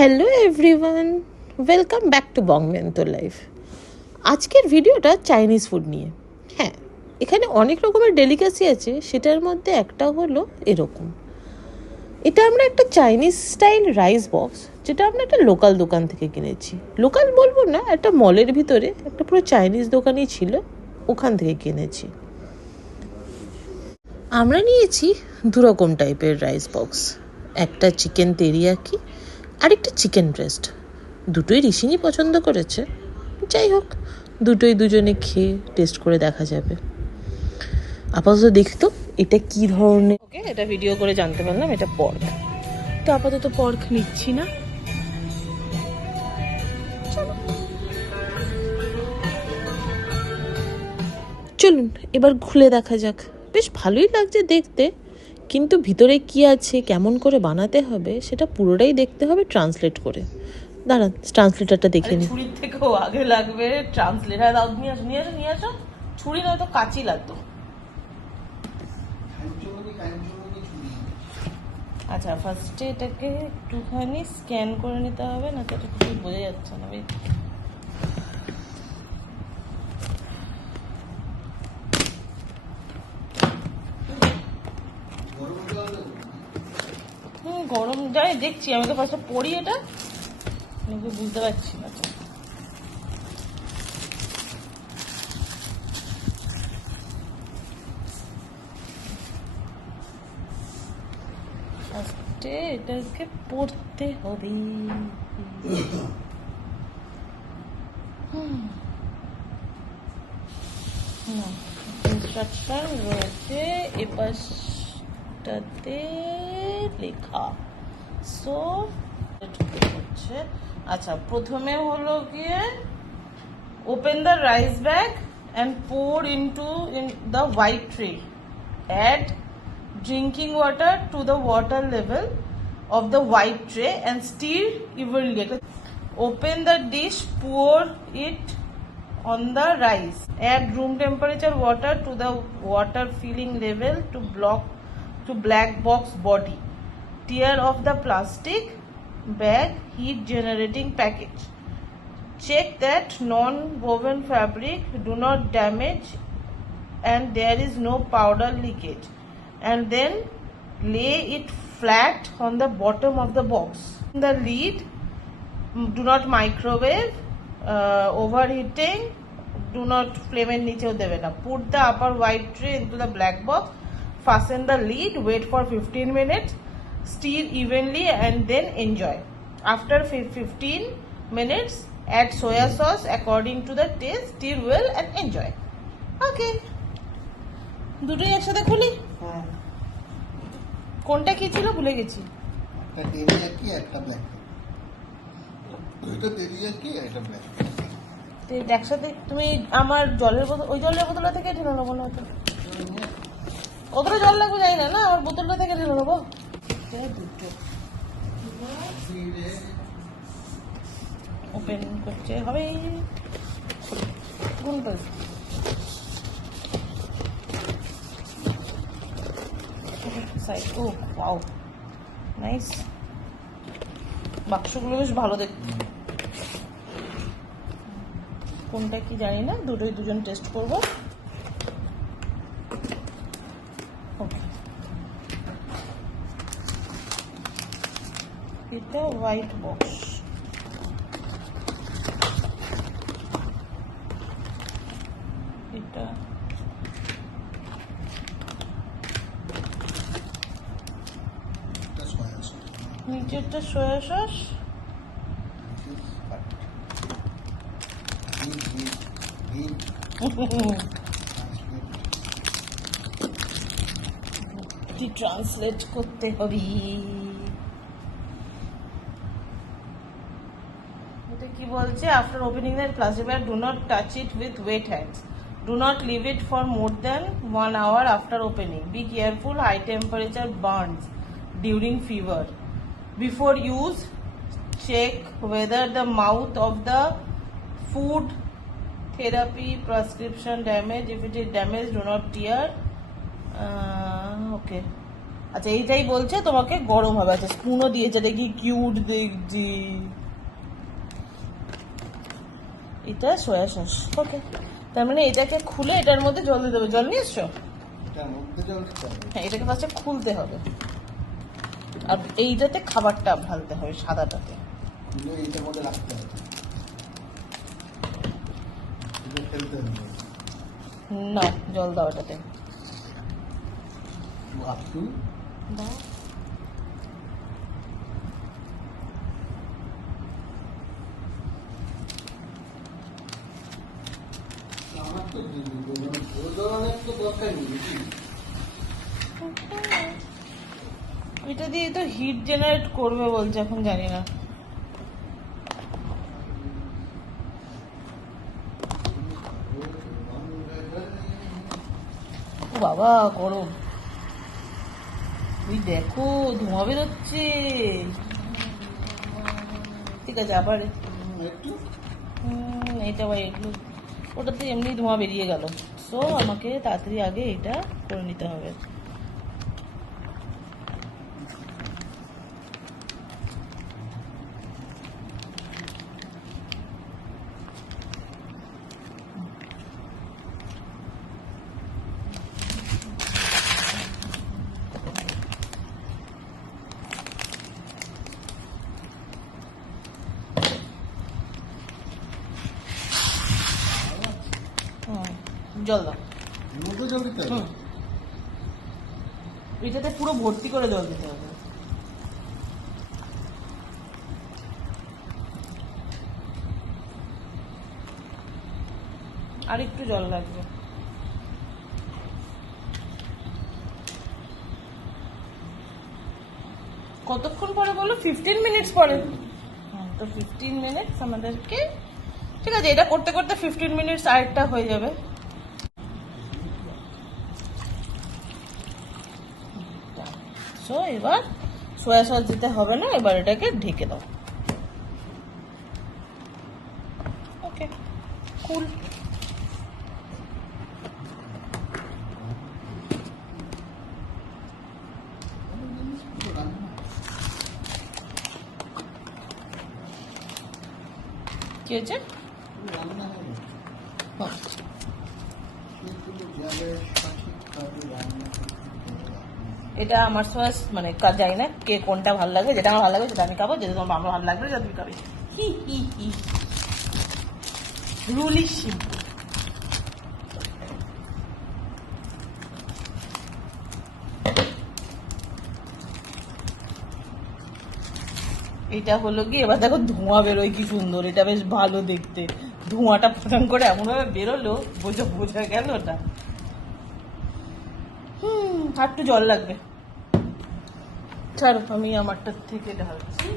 Hello everyone, welcome back to Bongmento life. আজকের ভিডিওটা Chinese food নিয়ে। হ্যাঁ, এখানে অনেক রকমের ডেলিকেসি আছে, সেটার মধ্যে একটা হলো এরকম। এটা আমরা একটা চাইনিজ স্টাইল রাইস বক্স, যেটা আমরা একটা লোকাল দোকান থেকে কিনেছি। লোকাল বলবো না, একটা মলের ভিতরে একটা পুরো চাইনিজ দোকানই ছিল, ওখান থেকে কিনেছি। আমরা নিয়েছি দুরকম টাইপের রাইস বক্স, একটা চিকেন তেরিয়াকি আর একটা চিকেন ব্রেস্ট। দুটোই ঋষিনি পছন্দ করেছে। যাই হোক, দুটোই দুজনে খেয়ে টেস্ট করে দেখা যাবে। আপাতত দেখতো এটা কি ধরনের। ওকে, এটা ভিডিও করে জানতে পারলাম এটা পর্ক। তো আপাতত পর্ক নিচ্ছি না। চলুন এবার খুলে দেখা যাক। বেশ ভালোই লাগছে দেখতে, কিন্তু ভিতরে কি আছে, কেমন করে বানাতে হবে, সেটা পুরোটাই দেখতে হবে ট্রান্সলেট করে। দাঁড়ান, ট্রান্সলেটারটা দেখে নিই। ছুরির থেকেও আগে লাগবে ট্রান্সলেটার। দাও, নিয়ে আসো। ছুরি নয়তো কাঁচি লাগতো। আচ্ছা, ফার্স্টে এটাকে একটুখানি স্ক্যান করে নিতে হবে, না তো এটা কিছু বোঝা যাচ্ছে না। গরম যাই দেখছি, আমি তো ফার্স্টে পড়ি এটা, বুঝতে পারছি না তো। ফার্স্টে এটাকে পড়তে হবে। ইনস্ট্রাকশন রয়েছে এপাশটাতে লেখা। সো হচ্ছে, আচ্ছা, প্রথমে হলো গিয়ে open the rice bag and pour into the white tray. Add drinking water to the water level of the white tray and stir evenly. Open the dish, pour it on the rice. Add room temperature water to the water filling level to black box body. Tear off the plastic bag heat generating package. Check that non-woven fabric do not damage and there is no powder leakage, and then lay it flat on the bottom of the box. The lid, do not microwave, overheating, do not flame এর নিচেও দেবে না. Put the upper white tray into the black box, fasten the lid, wait for 15 minutes, stir evenly and then enjoy. After 15 minutes, add soya sauce according to the taste, stir well and enjoy. Okay. দুটোই একসাথে খুলি? হ্যাঁ। কোনটা কি ছিল ভুলে গেছি। একটা তেরিয়াকি একটা ব্ল্যাক। এটা তেরিয়াকি এটা ব্ল্যাক। একসাথে তুমি আমার জলের বোতল, ওই জলের বোতলটা থেকে ঢেলে নেবো না তো? কতটা জল লাগবে জানি না, না আমার বোতলটা থেকে ঢেলে নেবো। দুটো ওপেন করতে হবে। কোনটা? সাইড। ও ওয়াও, নাইস। বাক্সগুলো বেশ ভালো দেখতে। কোনটা কি জানি না, দুটোই দুজন টেস্ট করবো। এটা হোয়াইট বক্স। এটা নিচেরটা সয়া সস। ট্রান্সলেট করতে হবে। এটা কি বলছে? After opening the plastic bag, do not touch it with wet hands, do not leave it for more than 1 hour after opening, be careful, high temperature burns during fever, before use check whether the mouth of the food therapy prescription damaged. If it is damaged, do not tear. Okay, আচ্ছা এইটাই বলছে তোমাকে গরম হবে। আচ্ছা স্পুনও দিয়েছে, দেখি cute দেখছি। এটা সয়া সস, ওকে। তার মানে এটাকে খুলে এটার মধ্যে জল দিয়ে দেবে। জল নিয়ে এসছো? এটার মধ্যে জল দিতে হবে। হ্যাঁ, এটাকে ফার্স্টে খুলতে হবে, আর এইটাতে খাবারটা ঢালতে হবে, সাদাটাতে। খুলে এইটার মধ্যে রাখতে হবে, এটা ফেলতে হবে। না, জল দাও এটাতে। আপটু দাও। আমার তো ধরনের তো দরকার নেই নাকি? এটা দিয়ে তো হিট জেনারেট করবে বলছে, এখন জানি না। ও বাবা গরম, তুই দেখো ধোঁয়া বেরোচ্ছে। ঠিক আছে, আবার একটু এটা আবার এগুলো, ওটাতে এমনি ধোঁয়া বেরিয়ে গেল। সো আমাকে তাড়াতাড়ি আগে এটা করে নিতে হবে। জল দাও। এর মধ্যে জল দিতে হবে। এটাতে পুরো ভর্তি করে জল দিতে হবে। আর একটু জল লাগবে। কতক্ষণ পরে বলো? 15 মিনিটস পরে। তো 15 মিনিটস আমাদেরকে, ঠিক আছে, এটা করতে করতে 15 মিনিটস আরেকটা হয়ে যাবে। সো এবার সোয়া সস দিতে হবে না, এবার এটাকে ঢেকে দাও। ওকে, কুল। কি হয়েছে? রান্না হবে, হ্যাঁ। কিন্তু জলের সঠিকভাবে রান্না করতে হবে। এটা আমার সস মানে জানি না কে কোনটা ভালো লাগবে, যেটা আমার ভালো লাগবে সেটা আমি খাবো, যেটা তোমার আমার ভালো লাগবে সেটা তুমি খাবে। হি হি হি, রুলি সিম্পল। এটা হলো কি, এবার দেখো ধোঁয়া বেরোয় কি সুন্দর, এটা বেশ ভালো দেখতে। ধোঁয়াটা ফোটান করে এমন ভাবে বেরোলো, বোঝা গেল না। আর একটু জল লাগবে। ছাড়ো, আমি আমারটার থেকে ঢালছি।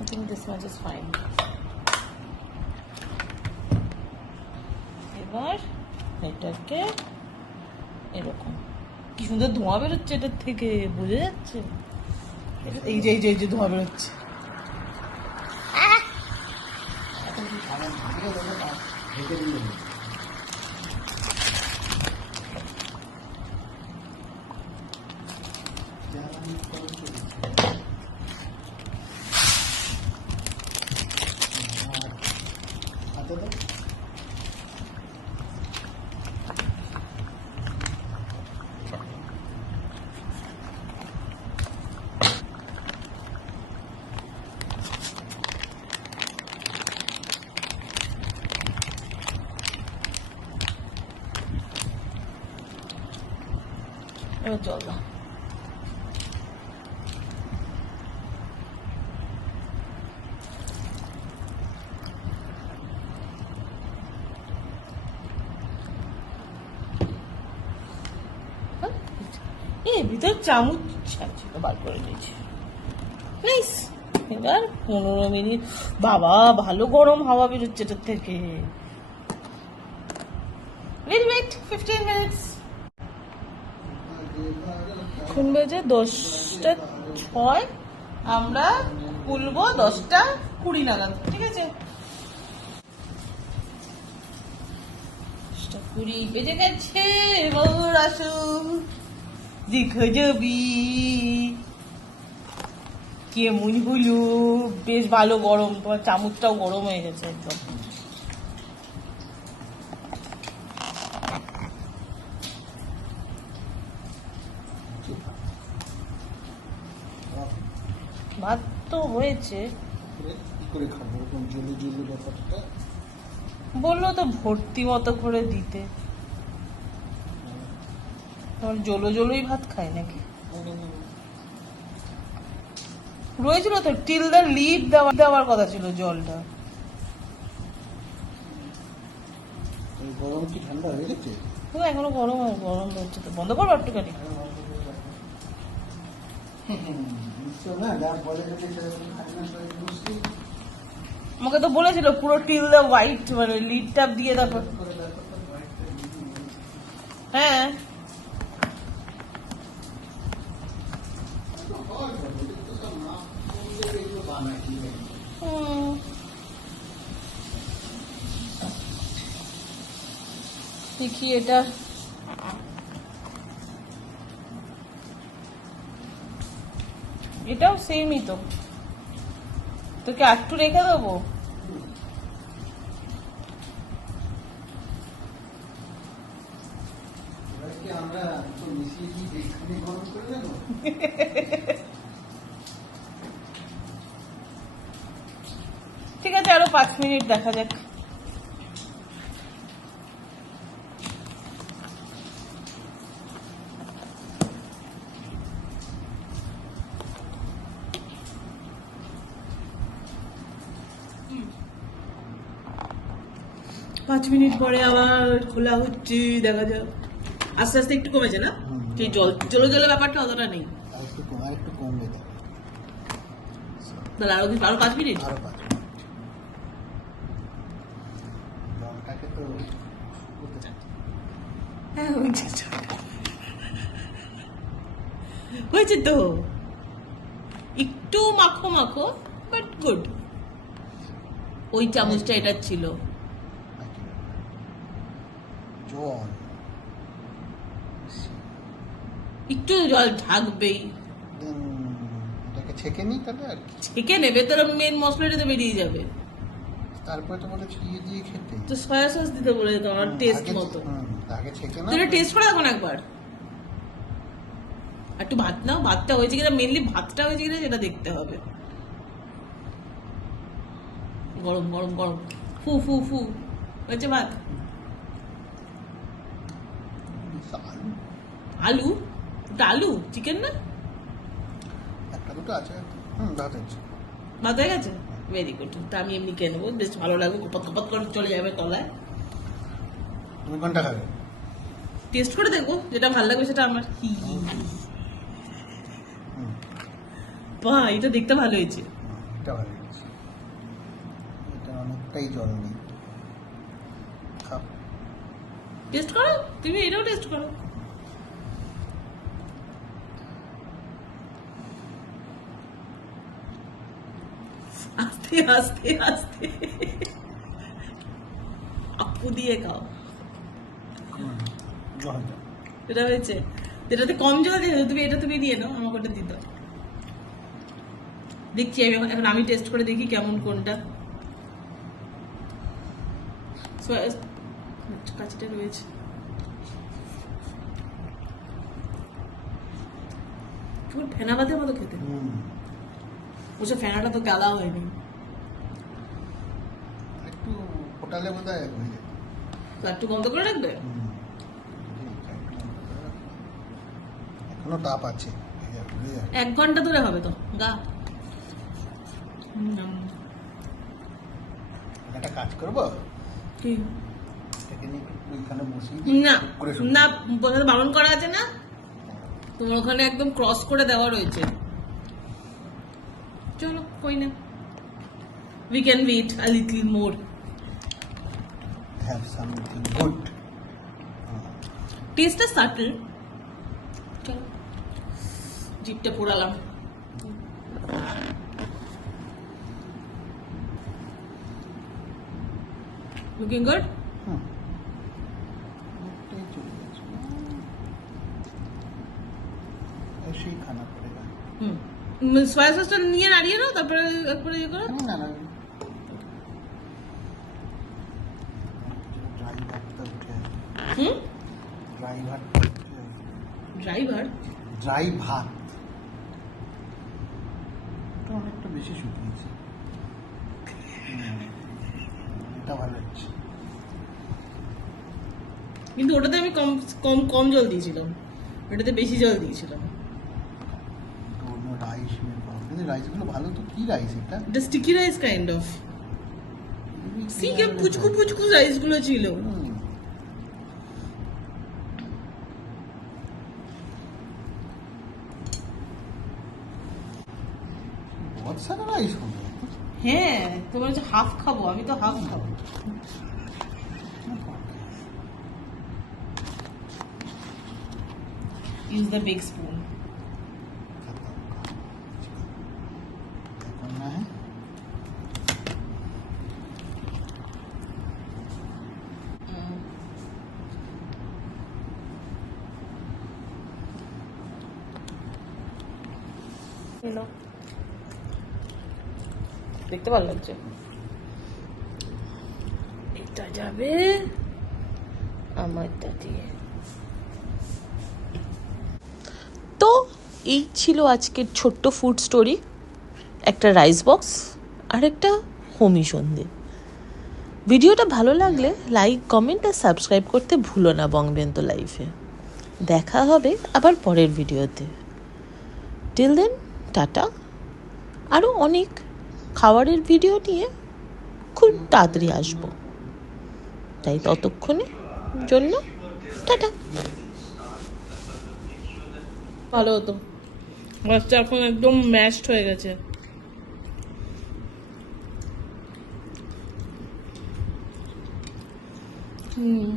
I think this much is fine. এবার এটাকে এরকম, কি সুন্দর ধোঁয়া বেরোচ্ছে এটার থেকে, বোঝা যাচ্ছে? এই যে এই যে ধোঁয়া বেরোচ্ছে। এখন কি খাবার ঢেকে দেবো না ঢেকে দিলে হবে। হাতে দাও। এবার জল দাও। ভিতর চামচ ছিল, বার করে নিয়েছি। নাইস, এবার 15 মিনিট। বাবা ভালো গরম হাওয়া বেরোচ্ছে এটার থেকে। We'll wait 15 minutes. এখন বেজে 10:06। আমরা খুলবো 10:20 নাগাদ, ঠিক আছে? 10:20 বেজে গেছে। বউর আসুন, দেখে যাবি কেমন হলো। বেশ ভালো গরম, তোমার চামচটাও গরম হয়ে গেছে একদম। ভাত তো হয়েছে, কি করে খাবো এরকম জলে জলে ব্যাপারটা? বললো তো ভর্তি মতো করে দিতে। তোমার জলো জলোই ভাত খায় নাকি? রয়েছিল তো টিল দ্য লিড দেওয়ার কথা ছিল জলটা। এই গরম কি ঠান্ডা হয়ে গেছে? এখনো গরম গরম হচ্ছে তো, বন্ধ করবো একটুখানি। না যা বলে যদি সেরকম ঠান্ডা হয়ে বুঝছি আমাকে তো বলেছিল পুরো টিল দ্য হোয়াইট, মানে লিডটা দিয়ে তারপর। করে দেখো তো হোয়াইটটা হ্যাঁ হুম। দেখি এটা এটাও সেমই তো, তোকে একটু রেখে দেবো। আমরা তো মিশিয়ে দিই এখানে গরম করে দেবো। ঠিক আছে, আরো 5 মিনিট দেখা যাক। পাঁচ মিনিট পরে আবার খোলা হচ্ছে, দেখা যাক। আস্তে আস্তে একটু কমেছে না? সেই জল জলের ব্যাপারটা অতটা নেই। আর একটু কমবে দেবো। তাহলে আরো 5 মিনিট। আরো 5 মিনিট জলটাকে তো শুকোতে থাকবে। হ্যাঁ হয়েছে তো, একটু মাখো মাখো বাট গুড। ওই চামচটা এটা ছিল। জল একটু জল থাকবেই, এটাকে ছেঁকে নিই তাহলে আর কি। ছেঁকে নেবে, তোর মেন মশলাটা তো বেরিয়ে যাবে। তারপরে তো বলে ইয়ে দিয়ে খেতে। তো সয়া সস দিতে বলে তোমার টেস্ট মতো। আগে ছেঁকে না তুই টেস্ট করে দেখো না একবার। একটু ভাত নাও, ভাতটা হয়েছে কিনা, মেনলি ভাতটা হয়েছে কিনা সেটা দেখতে হবে। গরম গরম গরম, ফু ফু ফু হয়েছে ভাত। আলু, ওটা আলু, চিকেন না? একটা দুটো আছে। ভাত আছে। ভাত হয়ে গেছে, ভেরি গুড। তা আমি এমনি খেয়ে নেবো, বেশ ভালো লাগবে, কপাত কপাত করে চলে যাবে তলায়। তুমি কোনটা খাবে? টেস্ট করে দেখবো, যেটা ভালো লাগবে সেটা আমার। বাহ, এটা দেখতে ভালো হয়েছে। এটা ভালো লেগেছে। এটা অনেকটাই জল নেই। খাও। টেস্ট করো, তুমি এটাও টেস্ট করো। আস্তে আস্তে আস্তে আপু দিয়ে খাও। জল দাও। এটা হয়েছে, যেটাতে কম জল দিয়ে তুমি এটা তুমি দিয়ে নাও, আমাকে ওটা দিতে। দেখছি এখন আমি টেস্ট করে দেখি কেমন কোনটা। কাঁচিটা রয়েছে। পুরো ফেনা ভাতের মতো খেতে। ওসব ফেনাটা তো গালা হয়নি। একটু ফোটালে বোধ হয় হয়ে যাবে। তো একটু বন্ধ করে রাখবে। এখনো তাপ আছে। 1 ঘন্টা ধরে হবে তো গা। একটা কাজ করবো, কি? এটাকে নিয়ে একটু ওইখানে বসিয়ে না করে শুরু না, বোঝাতে বারণ করা আছে না, তোমার ওখানে একদম ক্রস করে দেওয়া রয়েছে। চলো কই না, we can wait a little more. Have something good. টেস্টটা সাটল। চলো জিপটা পোড়ালাম। Looking good. একটাই চলে গেছে। ऐसे ही खाना पड़ेगा। সয়া সসটা নিয়ে নাড়িয়ে নাও, তারপরে একবারে ইয়ে করো। ना ना ड्राई भात तो उठे ड्राई भात ড্রাইভার ड्राई भात তো অনেকটা বেশি শুকিয়েছে এটা ভালো হচ্ছে কিন্তু ওটাতে আমি কম কম কম জল দিয়েছিলাম, ওটাতে বেশি জল দিয়েছিলাম। তো অন্য রাইস কিন্তু রাইসগুলো ভালো তো কি রাইস এটা এটা স্টিকি রাইস কাইন্ড অফ। সি কে পুচকু পুচকু রাইস গুলো ছিল। बहुत सारा राइस हो गया হ্যাঁ, তোমার হচ্ছে হাফ খাবো, আমি তো হাফ খাবো। Use the big spoon. करना है দেখতে ভালো লাগছে। এটা যাবে আমারটা দিয়ে। তো এই ছিল আজকের ছোট্ট ফুড স্টোরি, একটা রাইস বক্স আর একটা হোমি সন্ধে। ভিডিওটা ভালো লাগলে লাইক কমেন্ট আর সাবস্ক্রাইব করতে ভুলো না বংবেন্ত লাইফে। দেখা হবে আবার পরের ভিডিওতে। Till then tata. আরও অনেক খাবারের ভিডিও নিয়ে খুব তাড়াতাড়ি আসবো, তাই ততক্ষণে জন্য টাটা। ভালো হতো, মাছটা এখন একদম ম্যাশড হয়ে গেছে। হুম